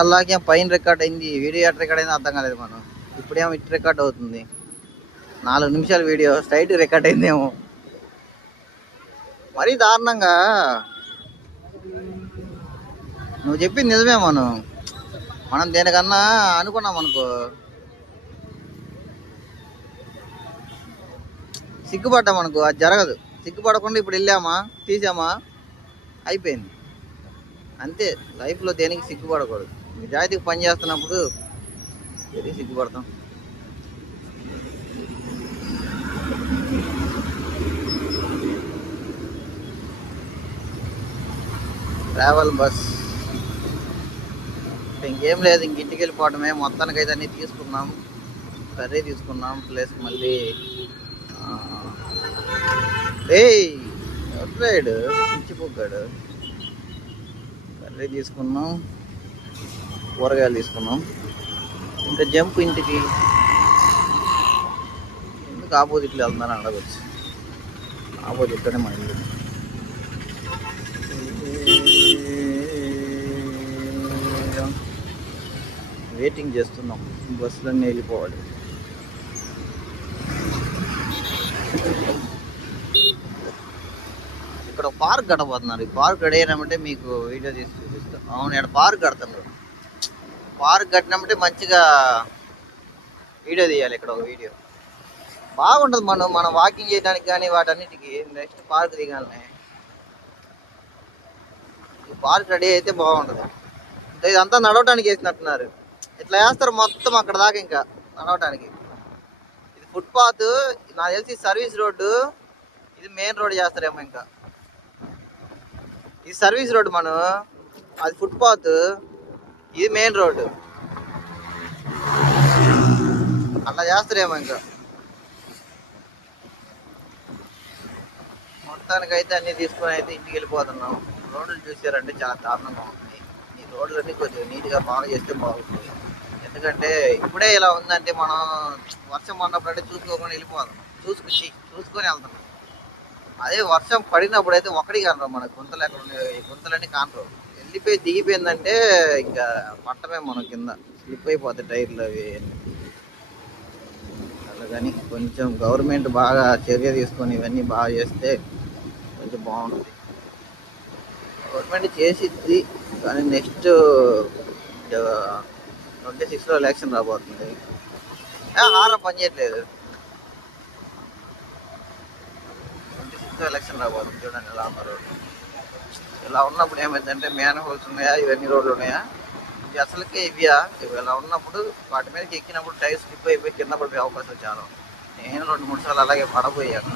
అలాగే పైన రికార్డ్ అయింది, వీడియో ఎట్ రికార్డ్ అయిందో అర్థం కాలేదు. మనం ఇప్పుడేమో ఇటు రికార్డ్ అవుతుంది. 4 నిమిషాల వీడియో స్ట్రైట్ రికార్డ్ అయిందేమో. మరీ దారుణంగా. నువ్వు చెప్పింది నిజమే. మనం దేనికన్నా అనుకున్నాం అనుకో, సిగ్గుపడ్డాం అనుకో, అది జరగదు. సిగ్గుపడకుండా ఇప్పుడు వెళ్ళామా, తీసామా, అయిపోయింది అంతే. లైఫ్లో దేనికి సిగ్గుపడకూడదు. నిజాయితీకి పని చేస్తున్నప్పుడు దేనికి సిగ్గుపడతాం. ట్రావెల్ బస్ ఇంకేం లేదు, ఇంటికి వెళ్ళిపోవటమే. మొత్తానికైతే అన్నీ తీసుకున్నాం. కర్రీ తీసుకున్నాం, ప్లస్ మళ్ళీ రైడ్ పిచ్చిపోగాడు. కర్రీ తీసుకున్నాం, కూరగాయలు తీసుకున్నాం. ఇంకా జంప్ ఇంటికి. ఎందుకు ఆపోజిట్లో వెళ్తున్నాను అడగచ్చు. ఆపోజిట్లోనే మన ఇల్లు. వెయిటింగ్ చేస్తున్నాం, బస్సులన్నీ వెళ్ళిపోవాలి. ఇక్కడ పార్క్ కట్టబోతున్నారు. ఈ పార్క్ కడేయమంటే మీకు వీడియో తీసి చూపిస్తాం. అవును, ఇక్కడ పార్క్ కడుతున్నారు. పార్క్ కట్టినమంటే మంచిగా వీడియో తీయాలి. ఇక్కడ ఒక వీడియో బాగుంటుంది. మనం వాకింగ్ చేయడానికి కానీ వాటన్నిటికీ. నెక్స్ట్ పార్క్ దిగాలనే. ఈ పార్క్ రెడీ అయితే బాగుంటుంది. ఇదంతా నడవటానికి వేసినట్టున్నారు. ఇట్లా వేస్తారు మొత్తం అక్కడ దాకా. ఇంకా నడవటానికి ఇది ఫుట్పాత్. నాకు తెలిసి సర్వీస్ రోడ్డు, ఇది మెయిన్ రోడ్ చేస్తారేమో. ఇంకా ఇది సర్వీస్ రోడ్డు, అది ఫుట్పాత్, ఇది మెయిన్ రోడ్డు. అట్లా చేస్తారేమో. ఇంకా మొత్తానికైతే అన్నీ తీసుకొని అయితే ఇంటికి వెళ్ళిపోతున్నాం. రోడ్లు చూసారంటే చాలా దారుణంగా ఉంది. ఈ రోడ్లన్నీ కొంచెం నీట్గా బాగా చేస్తే బాగుంటుంది. ఎందుకంటే ఇప్పుడే ఇలా ఉందంటే మనం వర్షం పడినప్పుడు అంటే చూసుకోకుండా వెళ్ళిపోదాం. చూసుకొని వెళ్తాం. అదే వర్షం పడినప్పుడు అయితే ఒకటి కానరు. మన గుంతలు ఎక్కడ ఉన్నాయి, ఈ గుంతలన్నీ కానరు. వెళ్ళిపోయి దిగిపోయిందంటే ఇంకా పట్టమే మనం కింద. స్లిప్ అయిపోతాయి టైర్లు అవి. అలాగని కొంచెం గవర్నమెంట్ బాగా చర్య తీసుకొని ఇవన్నీ బాగా చేస్తే కొంచెం బాగుంటుంది. గవర్నమెంట్ చేసిద్ది, కానీ నెక్స్ట్ 26లో ఎలక్షన్ రాబోతుంది. హారం పనిచేయట్లేదు. 26లో ఎలక్షన్ రాబోతుంది. చూడండి ఎలా ఉన్నారు. ఇలా ఉన్నప్పుడు ఏమైందంటే మ్యాన్ హోల్స్ ఉన్నాయా, ఇవన్నీ రోడ్లు ఉన్నాయా, ఇవి అసలుకే ఇవ్యా. ఇవి ఇలా ఉన్నప్పుడు వాటి మీదకి ఎక్కినప్పుడు టైర్ స్లిప్ అయిపోయి కింద పడిపోయే అవకాశం చాలా. నేను 2-3 సార్లు అలాగే పడబోయాను.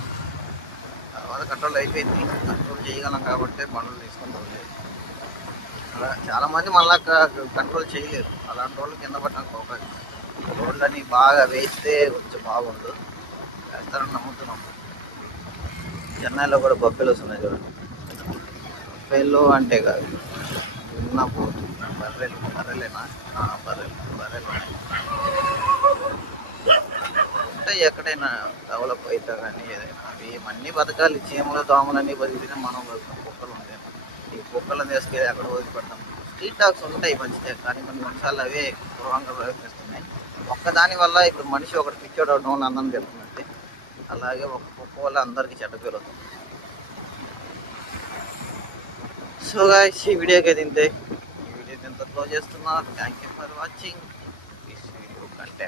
తర్వాత కంట్రోల్ అయిపోయింది. కంట్రోల్ చేయగలం కాబట్టి బండ్లు తీసుకుంటాం. అలా చాలామంది మళ్ళా కంట్రోల్ చేయలేరు. అలాంటి రోడ్లు కింద పట్టడానికి అవకాశం. రోడ్లన్నీ బాగా వేస్తే కొంచెం బాగుండు. వేస్తారని నమ్ముతున్నాం. చెన్నైలో కూడా బఫెలోస్ ఉన్నాయి చూడండి. బఫెలో అంటే కాదు, ఉన్న పోతు బర్రెలేనా, బర్రెలు అంటే ఎక్కడైనా డెవలప్ అవుతా కానీ ఏదైనా అవి అన్నీ బతకాలి. చీమలు దోమలన్నీ బతికితే మనం బతుకుతాం. కుక్కలు ఉంటాయి. ఈ కుక్కలను తీసుకెళ్ళి ఎక్కడ వదిలిపెడతాం. స్ట్రీట్ డాగ్స్ ఉంటాయి మంచిదే, కానీ కొన్నిసార్లు అవే దూరంగా ప్రయత్నిస్తున్నాయి. ఒక్కదాని వల్ల ఇప్పుడు మనిషి ఒకటి పిచ్చోడు అవడం అందరం చెప్తున్నట్టే. అలాగే ఒక కుక్క వల్ల అందరికీ చెడ్డ పేరు అవుతుంది. సో గాయ్స్, ఈ వీడియోకి అయితే ఇంతే. ఈ వీడియోకి ఎంత క్లోజ్ చేస్తున్నా. Thank you for watching this video content.